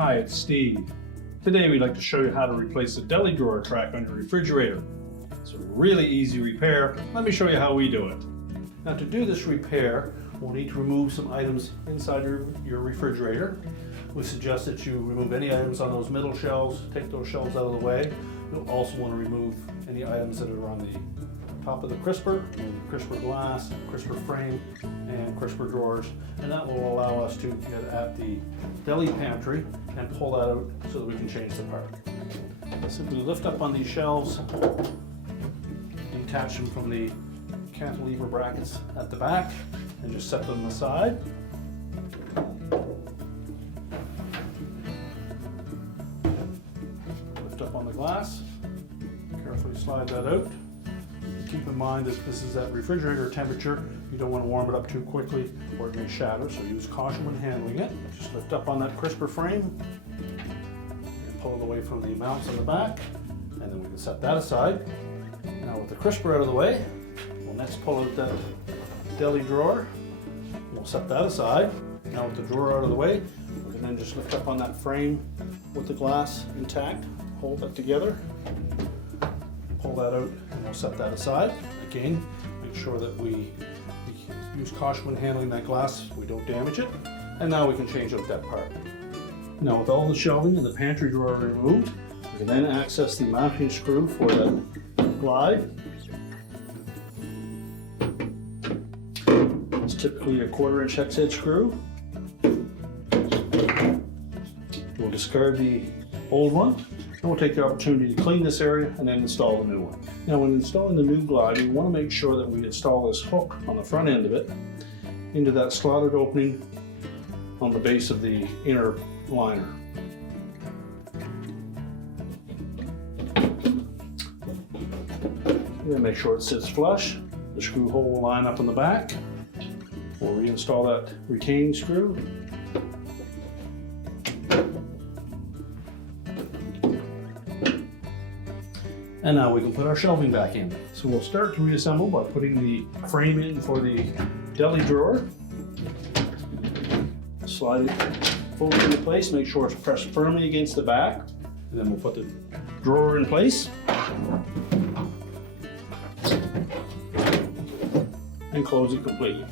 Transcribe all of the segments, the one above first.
Hi, it's Steve. Today we'd like to show you how to replace the Deli Drawer Track on your refrigerator. It's a really easy repair. Let me show you how we do it. Now to do this repair, we'll need to remove some items inside your refrigerator. We suggest that you remove any items on those middle shelves, take those shelves out of the way. You'll also want to remove any items that are on the top of the crisper, crisper glass, crisper frame, and crisper drawers. And that will allow us to get at the deli pantry and pull that out so that we can change the part. Simply lift up on these shelves, detach them from the cantilever brackets at the back, and just set them aside. Lift up on the glass, carefully slide that out. Keep in mind that this is at refrigerator temperature. You don't want to warm it up too quickly or it may shatter, so use caution when handling it. Just lift up on that crisper frame and pull it away from the mounts on the back, and then we can set that aside. Now with the crisper out of the way, we'll next pull out that deli drawer. We'll set that aside. Now with the drawer out of the way, we can then just lift up on that frame with the glass intact, hold that together, pull that out, and we'll set that aside. Again, make sure that we use caution when handling that glass so we don't damage it. And now we can change out that part. Now with all the shelving and the pantry drawer removed, we can then access the mounting screw for the glide. It's typically a 1/4 inch hex head screw. We'll discard the old one, and we'll take the opportunity to clean this area and then install the new one. Now when installing the new glide, we want to make sure that we install this hook on the front end of it into that slotted opening on the base of the inner liner. Then make sure it sits flush. The screw hole will line up on the back. We'll reinstall that retaining screw. And now we can put our shelving back in. So we'll start to reassemble by putting the frame in for the deli drawer. Slide it fully into place, make sure it's pressed firmly against the back. And then we'll put the drawer in place. And close it completely.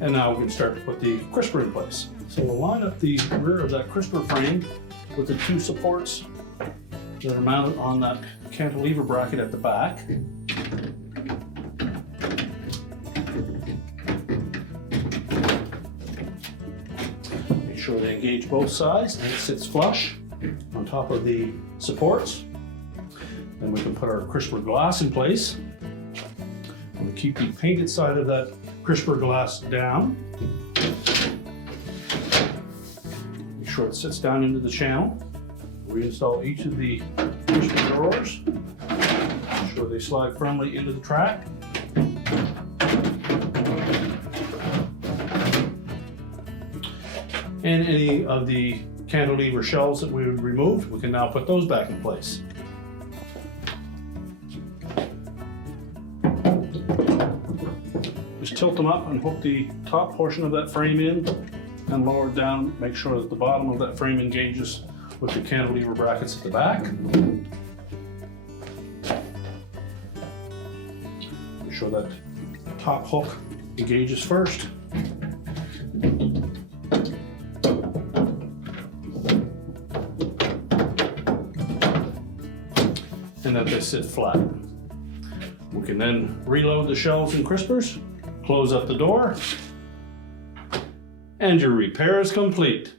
And now we can start to put the crisper in place. So we'll line up the rear of that crisper frame with the two supports that are mounted on that cantilever bracket at the back. Make sure they engage both sides and it sits flush on top of the supports. Then we can put our crisper glass in place. We'll keep the painted side of that crisper glass down. Make sure it sits down into the channel. Reinstall each of the crisper drawers. Make sure they slide firmly into the track. And any of the cantilever shelves that we removed, we can now put those back in place. Just tilt them up and hook the top portion of that frame in and lower it down. Make sure that the bottom of that frame engages with the cantilever brackets at the back. Make sure that top hook engages first. And that they sit flat. We can then reload the shelves and crispers, close up the door, and your repair is complete.